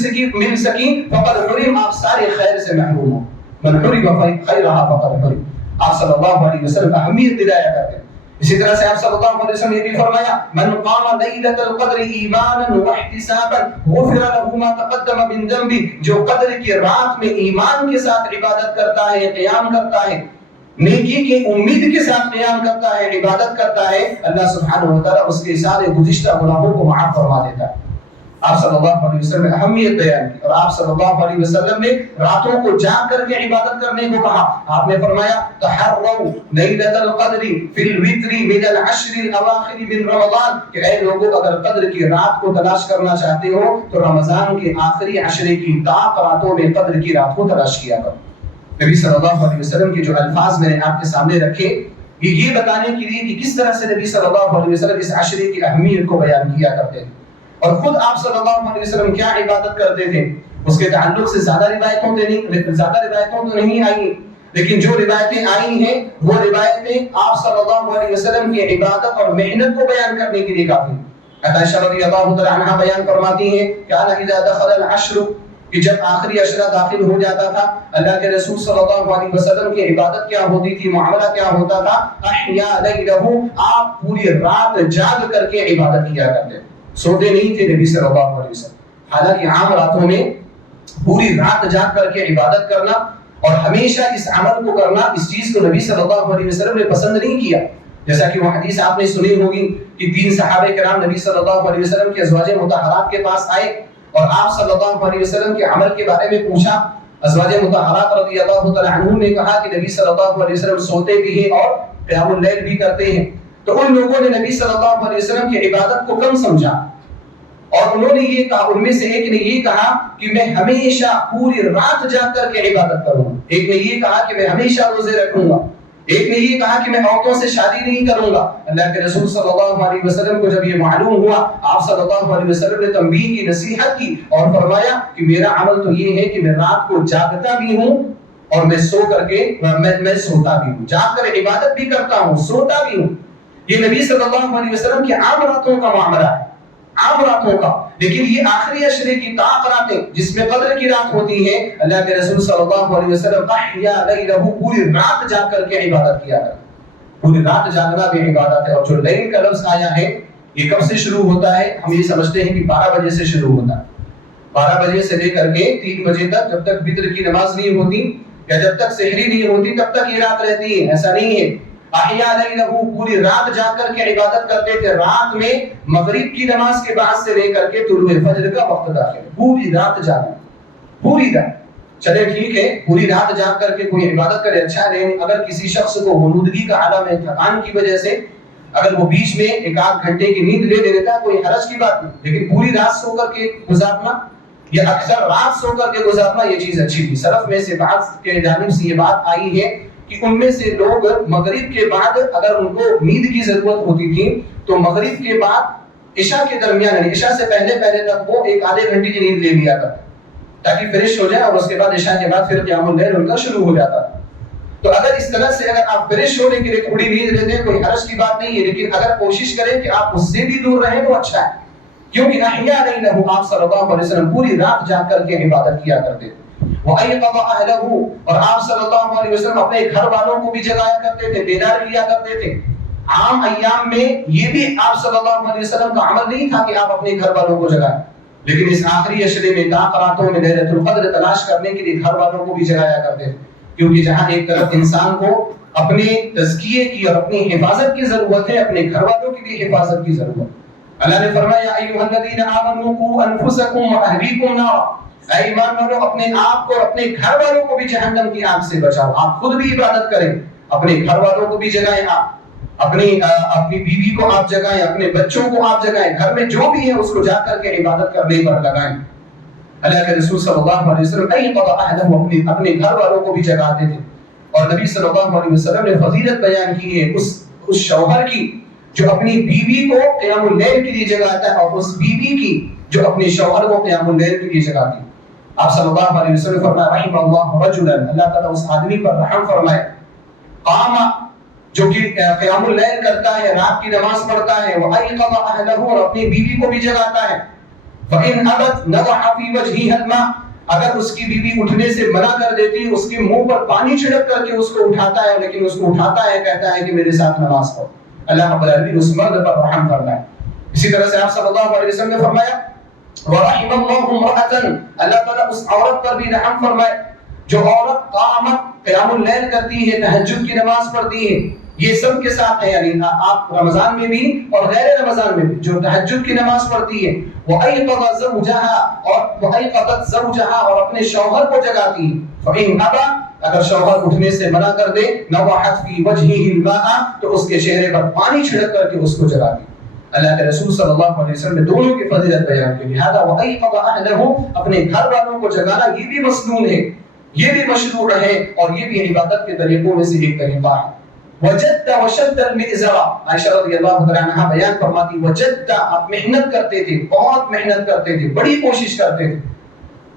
سکی فقد حرم، آپ سارے خیر سے محروم ہو۔ من حرم خیرہا فقد حرم، آپ صلی اللہ علیہ وسلم اہمیت دلایا کرتے ہیں۔ اسی طرح سے آپ صلی اللہ علیہ وسلم نے بھی فرمایا، من قام لیلۃ القدر ایمانا واحتسابا غفر له ما تقدم من ذنبه، جو قدر کی رات میں ایمان کے ساتھ عبادت کرتا ہے، قیام کرتا ہے، نیکی کی امید کے ساتھ قیام کرتا ہے، عبادت کرتا ہے، اللہ سبحانہ و تعالیٰ اس کے سارے گزشتہ گناہوں کو معاف فرما دیتا ہے۔ آپ صلی اللہ علیہ وسلم نے اہمیت بیان کی، اور آپ صلی اللہ علیہ وسلم نے راتوں کو جاگ کر کے عبادت کرنے کو کہا۔ آپ نے فرمایا، تحروا لیلۃ القدر فی الوتر من العشر الاواخر من رمضان، کہ اے لوگوں اگر قدر کی رات کو تلاش کرنا چاہتے ہو تو رمضان کے آخری عشرے کی طاق راتوں میں قدر کی رات کو تلاش کیا کرو۔ نبی صلی اللہ علیہ وسلم کے جو الفاظ میں نے آپ کے سامنے رکھے، یہ بتانے کے لیے کہ کس طرح سے نبی صلی اللہ علیہ وسلم اس عشرے کی اہمیت کو بیان کیا کرتے تھے، اور خود آپ صلی اللہ علیہ وسلم کیا عبادت کرتے تھے، اس کے تعلق سے زیادہ روایتوں تو نہیں آئی، لیکن جو روایتیں آئی ہیں وہ روایتیں آپ صلی اللہ علیہ وسلم کی عبادت اور محنت کو بیان کرنے کے لیے کافی ہیں۔ عائشہ رضی اللہ تعالی عنہا بیان فرماتی ہیں کہ اذا دخل العشر، کہ جب آخری عشرہ داخل ہو جاتا تھا، اللہ کے رسول صلی اللہ علیہ وسلم کی عبادت کیا ہوتی تھی، معاملہ کیا ہوتا تھا، احیا لیلہ، آپ پوری رات جاگ کر کے عبادت کیا کرتے، سوتے نہیں تھے نبی صلی اللہ علیہ وسلم۔ حالانکہ عام راتوں میں پوری رات جاگ کر کے عبادت کرنا اور ہمیشہ اس عمل کو کرنا، اس چیز کو نبی صلی اللہ علیہ وسلم نے پسند نہیں کیا۔ جیسا کہ وہ حدیث آپ نے سنی ہوگی کہ 3 صحابہ کرام نبی صلی اللہ علیہ وسلم کے ازواج مطہرات کے پاس آئے اور آپ صلی اللہ علیہ وسلم کے عمل کے بارے میں پوچھا۔ ازواج مطہرات رضی اللہ تعالی عنہم نے کہا کہ نبی صلی اللہ علیہ وسلم سوتے بھی ہیں اور قیام اللیل بھی کرتے ہیں۔ تو ان لوگوں نے نبی صلی اللہ علیہ وسلم کی عبادت کو کم سمجھا اور انہوں نے یہ کہا، ان میں سے ایک نے یہ کہا کہ میں ہمیشہ پوری رات جاگ کر کے عبادت کروں گا، ایک نے یہ کہا کہ میں ہمیشہ روزے رکھوں گا، ایک نے یہ کہا کہ میں عورتوں سے شادی نہیں کروں گا۔ اللہ کے رسول صلی اللہ علیہ وسلم کو جب یہ معلوم ہوا، آپ صلی اللہ علیہ وسلم نے تنبیہ کی، نصیحت کی اور فرمایا کہ میرا عمل تو یہ ہے کہ میں رات کو جاگتا بھی ہوں اور میں سو کر کے میں سوتا بھی ہوں، جاگ کر عبادت بھی کرتا ہوں، سوتا بھی ہوں۔ یہ نبی صلی اللہ علیہ وسلم کی عام راتوں کا معاملہ ہے، عام راتوں کا۔ لیکن یہ آخری عشرے کی طاق راتیں جس میں قدر کی رات ہوتی ہے، اللہ کے رسول صلی اللہ علیہ وسلم احیا لیلہ، پوری رات جاگ کر کے عبادت کیا کرتے۔ پوری رات جاگنا بھی عبادت ہے۔ اور جو لیل کا لفظ آیا ہے یہ کب سے شروع ہوتا ہے؟ ہم یہ سمجھتے ہیں کہ 12 بجے سے شروع ہوتا ہے، 12 بجے سے لے کر کے 3 بجے تک، جب تک فطر کی نماز نہیں ہوتی یا جب تک سحری نہیں ہوتی تب تک یہ رات رہتی ہے، ایسا نہیں ہے۔ احیا لیلہ، پوری رات جاگ کر کے عبادت کرتے تھے۔ رات میں مغرب کی نماز کے بعد سے لے کر کے طلوع فجر کا وقت داخل، پوری رات جاگنا، پوری رات۔ چلے ٹھیک ہے، پوری رات جاگ کر کے کوئی عبادت کرے، اچھا ہے۔ اگر کسی شخص کو غنودگی کا عالم ہے، تھکان کی وجہ سے اگر وہ بیچ میں 1-8 گھنٹے کی نیند لے لیتا ہے، کوئی حرج کی بات نہیں، لیکن پوری رات سو کر کے گزارنا یا اکثر رات سو کر کے گزارنا یہ چیز اچھی تھی۔ سلف میں سے بعض کے جانب سے یہ بات آئی ہے کہ ان میں سے لوگ مغرب کے بعد اگر ان کو نیند کی ضرورت ہوتی تھی تو مغرب کے بعد عشاء کے درمیان، یعنی عشاء سے پہلے تک وہ 1-آدھے گھنٹے کی نیند لے لیا کرتے تاکہ فریش ہو جائے، اور اس کے بعد عشاء کے بعد پھر قیام اللیل ان کا شروع ہو جاتا تھا۔ تو اگر اس طرح سے اگر آپ فریش ہونے کے لیے تھوڑی نیند لیتے ہیں کوئی حرج کی بات نہیں ہے، لیکن اگر کوشش کریں کہ آپ اس سے بھی دور رہیں تو اچھا ہے، کیونکہ احیا لیلہ، آپ صلی اللہ علیہ وسلم پوری رات جاگ کر کے عبادت کیا کرتے تھے۔ وَأَيْقَظَ أَهْلَهُ، اور آپ صلی اللہ علیہ وسلم اپنے گھر والوں کو بھی جگایا کرتے تھے، بیدار کیا کرتے تھے۔ عام ایام میں یہ بھی آپ صلی اللہ علیہ وسلم کا عمل نہیں تھا کہ آپ اپنے گھر والوں کو جگائیں، لیکن اس آخری عشرے میں طاق راتوں میں لیلۃ القدر تلاش کرنے کے لیے گھر والوں کو بھی جگایا کرتے تھے، کیونکہ جہاں ایک طرف انسان کو اپنے تزکیے کی اور اپنی حفاظت کی ضرورت ہے، اپنے گھر والوں کی بھی حفاظت کی ضرورت ہے۔ اللہ نے فرمایا ایھا الذین آمنوا قوا انفسکم واہلیکم نارا، اے ایمان والو اپنے آپ کو اور اپنے گھر والوں کو بھی جہنم کی آگ سے بچاؤ۔ آپ خود بھی عبادت کریں، اپنے گھر والوں کو بھی جگائیں، آپ اپنی بیوی کو آپ جگائیں، اپنے بچوں کو آپ جگائیں، گھر میں جو بھی ہے اس کو جا کر کے عبادت کرنے پر لگائیں۔ اللہ کے رسول صلی اللہ علیہ وسلم ایقظ اہلہ، اپنے گھر والوں کو بھی جگاتے تھے۔ اور نبی صلی اللہ علیہ وسلم نے فضیلت بیان کی ہے اس شوہر کی جو اپنی بیوی کو قیام اللیل کے لیے جگاتا ہے، اور اس بیوی کی جو اپنے شوہر کو قیام اللیل کے لیے جگاتی ہے۔ آپ صلی اللہ علیہ وسلم نے فرمایا رحم اللہ رجلا، اللہ تعالیٰ اس آدمی پر رحم فرمائے، قام، جو کہ قیام اللیل کرتا ہے، رات کی نماز پڑھتا ہے، وَأَيْقَظَ أَهْلَهُ، اور اپنی بیوی کو بھی جگاتا ہے، فَإِنْ أَبَتْ نَضَحَ فِي وَجْهِهَا الْمَاءَ، اگر اس کی بیوی اٹھنے سے منع کر دیتی، اس کے منہ پر پانی چھڑک کر کے اس کو اٹھاتا ہے، لیکن اس کو اٹھاتا ہے، کہتا ہے کہ میرے ساتھ نماز پڑھ، اللہ رب العالمین اس مرد پر رحم فرمائے۔ اسی طرح سے آپ صلی اللہ علیہ وسلم نے فرمایا وَرَحِمَ اللَّهُ امْرَأَةً، اللہ تعالیٰ اس عورت پر بھی رحم فرمائے جو عورت قامت، قیام اللیل کرتی ہے، تہجد کی نماز پڑھتی ہے، یہ سب کے ساتھ ہے، یعنی آپ رمضان میں بھی اور غیر رمضان میں بھی جو تہجد کی نماز پڑھتی ہے، وَأَيْقَظَ زَوْجَهَا، وَأَيْقَظَتْ زَوْجَهَا، اور اپنے شوہر کو جگاتی ہے، فَإِنْ أَبَى، اگر شوہر اٹھنے سے منع کر دے، نَضَحَتْ فِي وَجْهِهِ الْمَاءَ، تو اس کے چہرے پر پانی چھڑک کر کے اس کو جگاتی ہے۔ اللہ کے رسول صلی اللہ علیہ وسلم نے دونوں کی فضیلت بیان کی، لہذا وَأَيْقَظَ أَهْلَهُ، اپنے گھر والوں کو جگانا یہ بھی مسنون ہے، یہ بھی مشروع ہے، اور یہ بھی عبادت کے طریقوں میں سے ایک طریقہ ہے۔ وَجَدَّ وَشَدَّ الْمِئْزَرَ، عائشہ رضی اللہ عنہا بیان فرماتی وجدت، آپ محنت کرتے تھے، بہت محنت کرتے تھے، بڑی کوشش کرتے تھے،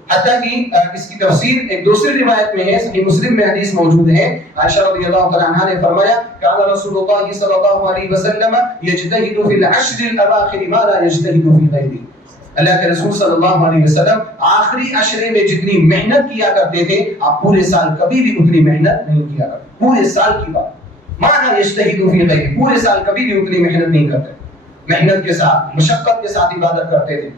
حتیٰ کہ اس کی تفسیر ایک دوسری روایت میں ہے، صحیح مسلم میں حدیث موجود ہے، عائشہ رضی اللہ تعالی عنہا نے فرمایا کان رسول اللہ صلی اللہ علیہ وسلم یجتہد فی العشر الاواخر ما لا یجتہد فی غیرہ، اللہ کے رسول صلی اللہ علیہ وسلم آخری عشرے میں جتنی محنت کیا کرتے تھے آپ پورے سال کبھی بھی اتنی محنت نہیں کیا کرتے، پورے سال کی بات، ما لا یجتہد فی غیرہ، پورے سال کبھی بھی اتنی محنت نہیں کرتے، محنت کے ساتھ مشقت کے ساتھ عبادت کرتے تھے،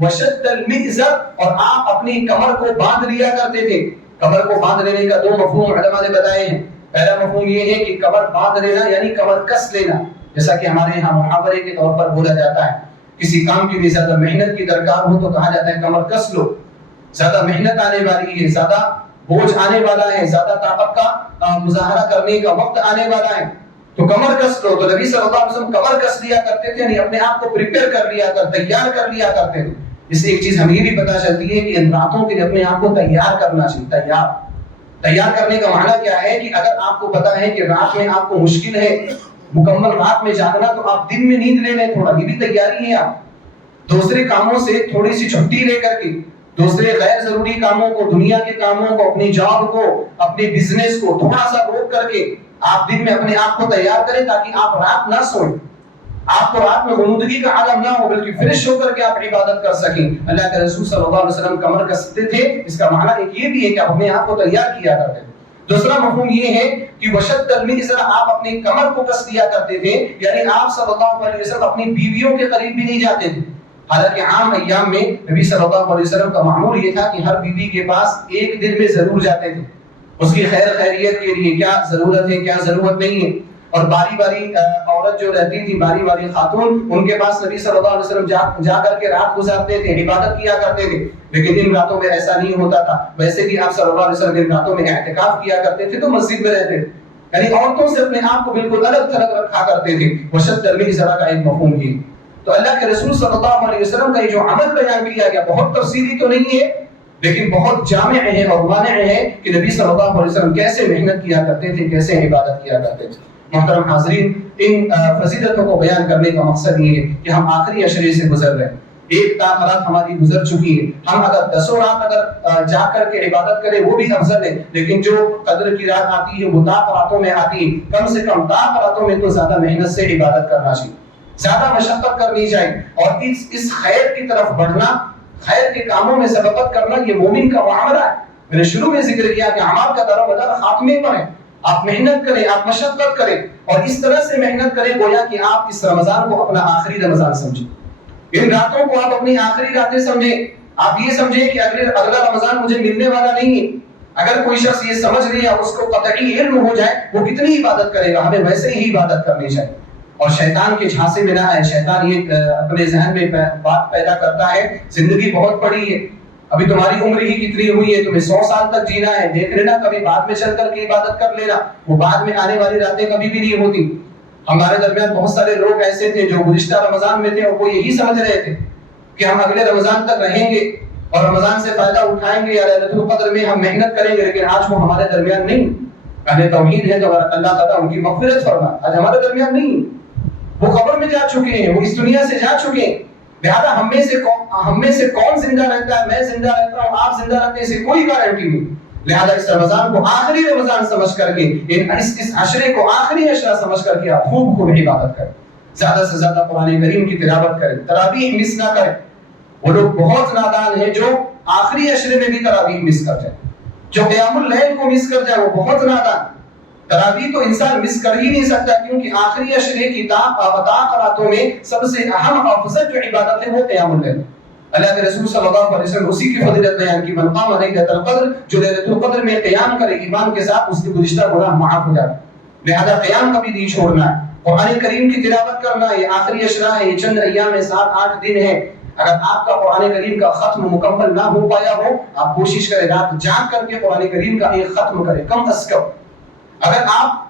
وشد المئزر، اور آپ اپنی کمر کو باندھ لیا کرتے تھے۔ کمر کو باندھ لینے کا دو مفہوم علماء نے بتائے ہیں۔ پہلا مفہوم یہ ہے کہ کمر باندھ لینا یعنی کمر کس لینا، جیسا کہ ہمارے یہاں محاورے کے طور پر بولا جاتا ہے، کسی کام کے لیے زیادہ محنت کی درکار ہو تو کہا جاتا ہے کمر کس لو، زیادہ محنت آنے والی ہے، زیادہ بوجھ آنے والا ہے، زیادہ طاقت کا مظاہرہ کرنے کا وقت آنے والا ہے تو کمر کس لو۔ تو نبی صلی اللہ علیہ وسلم کمر کس لیا کرتے تھے، یعنی اپنے آپ کو پریپیئر کر لیا تیار کر لیا کرتے تھے۔ اس سے ایک چیز ہمیں بھی پتہ چلتی ہے کہ ان راتوں کے لیے اپنے آپ کو تیار کرنا چاہیے۔ تیار کرنے کا معنی کیا ہے کہ اگر آپ کو پتہ ہے کہ رات میں آپ کو مشکل ہے مکمل رات میں جاگنا تو آپ دن میں نیند لے لیں تھوڑا، یہ بھی تیاری ہے۔ آپ دوسرے کاموں سے تھوڑی سی چھٹی لے کر کے، دوسرے غیر ضروری کاموں کو، دنیا کے کاموں کو، اپنی جاب کو، اپنے بزنس کو تھوڑا سا روک کر کے آپ دن میں اپنے آپ کو تیار کریں تاکہ آپ رات نہ سوئیں، آپ کو رات میں غنودگی کا عالم نہ ہو بلکہ فریش ہو کر کے آپ عبادت کر سکیں۔ اللہ کے رسول صلی اللہ علیہ وسلم کمر کستے تھے، اس کا معنی ایک یہ بھی ہے کہ آپ اپنے آپ کو تیار کیا کرتے تھے۔ دوسرا مفہوم یہ ہے کہ وشد المئزر، آپ اپنی کمر کو کس لیا کرتے تھے، یعنی آپ صلی اللہ علیہ وسلم اپنی بیویوں کے قریب بھی نہیں جاتے تھے۔ حالانکہ عام ایام میں نبی صلی اللہ علیہ وسلم کا معمول یہ تھا کہ ہر بیوی کے پاس ایک دن میں ضرور جاتے تھے، اس کی خیر خیریت کے لیے کیا ضرورت ہے کیا ضرورت نہیں ہے، اور باری باری عورت جو رہتی تھی، باری باری خاتون، ان کے پاس نبی صلی اللہ علیہ وسلم جا کر کے رات گزارتے تھے، عبادت کیا کرتے تھے۔ لیکن ان راتوں میں ایسا نہیں ہوتا تھا، ویسے بھی آپ صلی اللہ علیہ وسلم ان راتوں میں اعتکاف کیا کرتے تھے تو مسجد میں رہتے تھے، یعنی عورتوں سے اپنے آپ کو بالکل الگ تھلگ رکھا کرتے تھے۔ وشد المئزر کا ایک مفہوم یہ، تو اللہ کے رسول صلی اللہ علیہ وسلم کا یہ جو عمل بیان کیا گیا بہت تفصیلی تو نہیں ہے لیکن بہت جامع ہے اور مانع ہے کہ نبی صلی اللہ علیہ وسلم کیسے محنت کیا کرتے تھے، کیسے عبادت کیا کرتے تھے۔ محترم حاضرین، ان فضیلتوں کو بیان کرنے کا مقصد یہ ہے کہ ہم آخری عشرے سے گزر رہے ہیں، ایک تا رات ہماری گزر چکی ہے، ہم اگر 10 رات اگر جا کر کے عبادت کریں وہ بھی افضل ہے، لیکن جو قدر کی رات آتی ہے وہ تا راتوں میں آتی ہے، کم سے کم تا راتوں میں تو زیادہ محنت سے عبادت کرنا چاہیے، زیادہ مشقت کرنی چاہیے، اور اس خیر کی طرف بڑھنا، خیر کے کاموں میں سبقت کرنا یہ مومن کا معاملہ ہے۔ میں نے شروع میں ذکر کیا کہ اعمال کا دار و مدار خاتمے پر ہے، آپ محنت کریں، آپ مشقت کریں، اور اس طرح سے محنت کریں گویا کہ آپ اس رمضان کو اپنا آخری رمضان سمجھیں، ان راتوں کو آپ اپنی آخری راتیں سمجھیں، آپ یہ سمجھیں کہ اگلا رمضان مجھے ملنے والا نہیں ہے۔ اگر کوئی شخص یہ سمجھ لیا، اس کو قطعی علم ہو جائے وہ کتنی عبادت کرے گا، ہمیں ویسے ہی عبادت کرنی چاہیے، اور شیطان کے جھانسے میں نہ آئے۔ شیطان یہ اپنے ذہن میں بات پیدا کرتا ہے، زندگی بہت بڑی ہے، ابھی تمہاری عمر ہی کتنی ہوئی ہے، تمہیں 100 سال تک جینا ہے، دیکھ لینا کبھی بعد میں چل کر کے عبادت کر لینا، وہ بعد میں آنے والی راتیں کبھی بھی نہیں ہوتی۔ ہمارے درمیان بہت سارے لوگ ایسے تھے جو گزشتہ رمضان میں تھے اور وہ یہی سمجھ رہے تھے کہ ہم اگلے رمضان تک رہیں گے اور رمضان سے فائدہ اٹھائیں گے یا لیلۃ القدر میں ہم محنت کریں گے، لیکن آج وہ ہمارے درمیان نہیں۔ اہل توحید ہے تو اللہ تعالیٰ ان کی مغفرت فرما، آج ہمارے درمیان نہیں، وہ قبر میں جا چکے ہیں، وہ اس دنیا سے جا چکے ہیں۔ لہذا ہم میں سے کون زندہ رہتا ہے، میں زندہ رہتا ہوں، آپ زندہ رہتے ہیں، اسے کوئی گارنٹی نہیں۔ لہذا اس رمضان کو آخری رمضان سمجھ کر کے، اس عشرے کو آخری عشرہ سمجھ کر کے آپ خوب عبادت کریں، زیادہ سے زیادہ قرآن کریم کی تلاوت کریں، تراویح مس نہ کریں۔ وہ لوگ بہت نادان ہیں جو آخری عشرے میں بھی تراویح مس کر جائیں، جو قیام اللیل کو مس کر جائے وہ بہت نادان۔ تراویح تو انسان مس کر ہی نہیں سکتا، کیونکہ آخری عشرے کی راتوں میں سب سے اہم اور افضل جو عبادت ہے وہ قیام اللیل۔ اللہ کے رسول صلی اللہ علیہ وسلم اسی کی فضیلت بیان کی، من قام لیلۃ القدر، جو لیلۃ القدر میں قیام کرے ایمان کے ساتھ اس کے گزشتہ گناہ معاف ہو جاتے ہیں۔ لہذا قیام کبھی نہیں چھوڑنا ہے، قرآن کریم کی تلاوت کرنا ہے، یہ آخری عشرہ ہے، یہ چند ایام ہے، 7-8 دن ہے۔ اگر آپ کا قرآن کریم کا ختم مکمل نہ ہو پایا ہو، آپ کوشش کریں رات جاگ کر کے قرآن کریم کا ایک ختم کریں، کم از کم۔ اگر آپ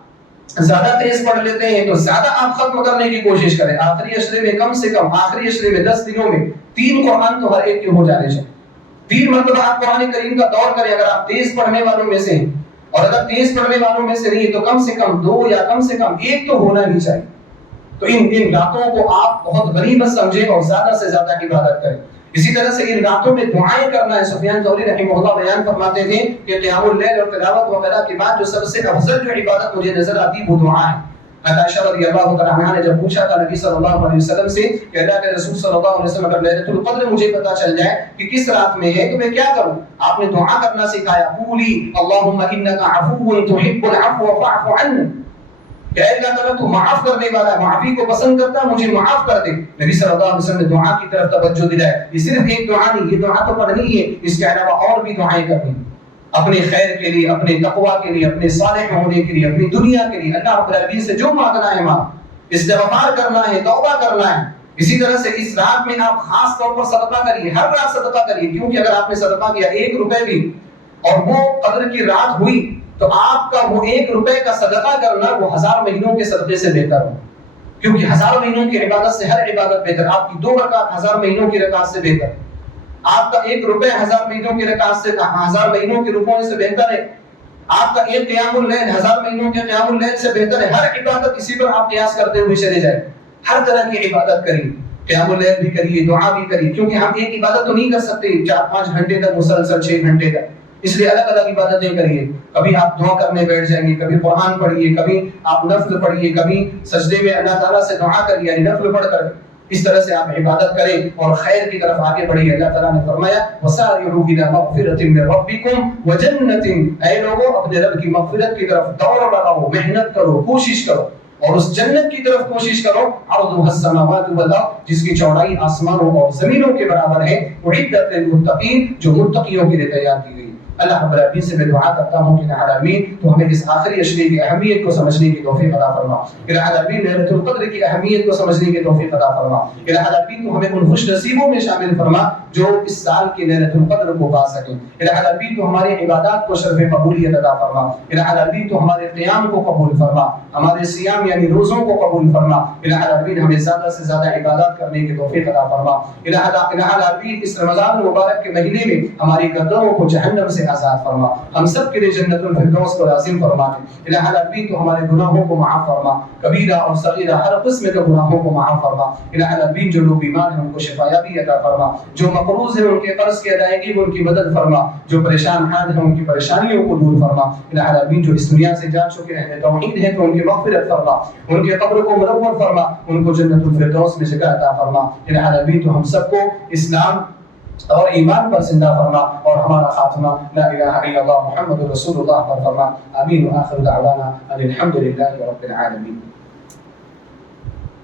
زیادہ تیز پڑھ لیتے ہیں تو زیادہ آپ ختم کرنے کی کوشش کریں، آخری عشرے میں کم سے کم، آخری عشرے میں 10 دنوں میں 3 قرآن تو ہر ایک کے ہو جانے چاہیے۔ 3 مرتبہ آپ قرآن کریم کا دور کریں اگر آپ تیز پڑھنے والوں میں سے ہیں، اور اگر تیز پڑھنے والوں میں سے نہیں تو کم سے کم 2 یا کم سے کم 1 تو ہونا ہی چاہیے۔ تو ان راتوں کو آپ بہت غنیمت سمجھیں اور زیادہ سے زیادہ عبادت کریں۔ اسی طرح سے ان راتوں میں دعائیں کرنا ہے. سفیان ثوری رحمہ اللہ بیان فرماتے تھے کہ قیام اللیل اور تلاوت وغیرہ کے بعد جو سب سے افضل جو عبادت مجھے نظر آتی وہ دعا ہے. عائشہ رضی اللہ تعالی عنہا نے جب پوچھا تھا نبی صلی اللہ علیہ وسلم سے کہ اللہ کے رسول صلی اللہ علیہ وسلم اگر لیلۃ القدر مجھے پتہ چل جائے کہ کس رات میں ہے تو میں کیا کروں؟ آپ نے دعا کرنا سکھایا. قولی اللهم انک عفو تحب العفو فاعف عني. کہ اے اللہ تعالیٰ تو معاف کرنے والا ہے, معافی کو پسند کرتا ہے, مجھے معاف کر دے. نبی صلی اللہ علیہ وسلم نے دعا کی طرف توجہ دلائی. یہ صرف ایک دعا نہیں, یہ دعا تو پڑھنی ہے, اس کے علاوہ اور بھی دعائیں کرنی ہیں اپنے خیر کے لیے, اپنے تقویٰ کے لیے, اپنے صالح ہونے کے لیے, اپنی دنیا کے لیے. اللہ رب العالمین سے جو مانگنا ہے مانگ, استغفار کرنا ہے, توبہ کرنا ہے. اسی طرح سے اس رات میں آپ خاص طور پر صدقہ کریے, ہر رات صدقہ کریے, کیونکہ اگر آپ نے صدقہ کیا 1 روپے بھی اور وہ قدر کی رات ہوئی تو آپ کا وہ 1 روپے کا صدقہ کرنا وہ 1000 مہینوں کے صدقے سے بہتر ہو, کیونکہ 1000 مہینوں کی عبادت سے ہر عبادت بہتر. آپ کی 2 رکعت 1000 مہینوں کی رکعت سے بہتر, آپ کا 1 روپے 1000 مہینوں کی رکعت سے 1000 مہینوں کے رکوع سے بہتر ہے, آپ کا 1 قیام اللیل 1000 مہینوں کے قیام اللیل سے بہتر ہے. ہر عبادت اسی پر آپ قیاس کرتے ہوئے چلے جائیں, ہر طرح کی عبادت کریے, قیام اللیل بھی کریے, دعا بھی کریے, کیونکہ ہم ایک عبادت تو نہیں کر سکتے 4-5 گھنٹے تک مسلسل 6 گھنٹے تک, اس لیے الگ الگ عبادتیں کریے. کبھی آپ دعا کرنے بیٹھ جائیں گے, کبھی قرآن پڑھیے, کبھی آپ نفل پڑھیے, کبھی سجدے میں اللہ تعالیٰ سے دعا کریے یعنی نفل پڑھ کر. اس طرح سے آپ عبادت کریں اور خیر کی طرف آگے بڑھیے. اللہ تعالیٰ نے فرمایا وَسَارِعُوا إِلَىٰ مَغْفِرَةٍ مِّن رَبِّكُمْ وَجَنَّةٍ. اے لوگوں اپنے رب کی مغفرت کی طرف دوڑ لگاؤ, محنت کرو, کوشش کرو, اور اس جنت کی طرف کوشش کرو عرضها السماوات والارض, جس کی چوڑائی آسمانوں اور زمینوں کے برابر ہے. اعدت للمتقین, جو متقیوں کے لیے تیار کی گئی. اللہ رب العالمین سے میں دعا کرتا ہوں کہ الہ العالمین تو ہمیں اس آخری عشرے کی اہمیت کو سمجھنے کی توفیق عطا فرما. الہ العالمین لیلۃ القدر کی اہمیت کو سمجھنے کی توفیق عطا فرما. الہ العالمین تو ہمیں ان خوش نصیبوں میں شامل فرما جو اس سال کی لیلۃ القدر کو پا سکیں. الہ العالمین تو ہماری عبادات کو شرف قبولیت عطا فرما. الہ العالمین تو ہمارے قیام کو قبول فرما, ہمارے صیام یعنی روزوں کو قبول فرما. الہ العالمین ہمیں زیادہ سے زیادہ عبادات کرنے کی توفیق عطا فرما. الہ العالمین اس رمضان المبارک کے مہینے میں ہماری گردنوں کو جہنم سے آزاد فرما, ہم سب کے لیے جنت الفردوس کو لازم فرما دے. الہ العالمین تو ہمارے گناہوں کو معاف فرما, کبیرہ اور صغیرہ ہر قسم کے گناہوں کو معاف فرما. الہ العالمین جو لوگ بیمار ہیں ان کو شفایابی عطا فرما, جو مقروض ہیں ان کے قرض کی ادائیگی میں ان کی مدد فرما, جو پریشان حال ہیں ان کی پریشانیوں کو دور فرما. الہ العالمین جو اس دنیا سے جا چکے ہیں توحید ہیں تو ان کی مغفرت فرما, ان کے قبر کو منور فرما, ان کو جنت الفردوس میں جگہ عطا فرما. الہ العالمین تو ہم سب کو اسلام اور ایمان پر زندہ فرما اور ہمارا خاتمہ لا الہ الا اللہ محمد رسول اللہ پر فرما. آمین. وآخر دعوانا ان الحمد للہ رب العالمین.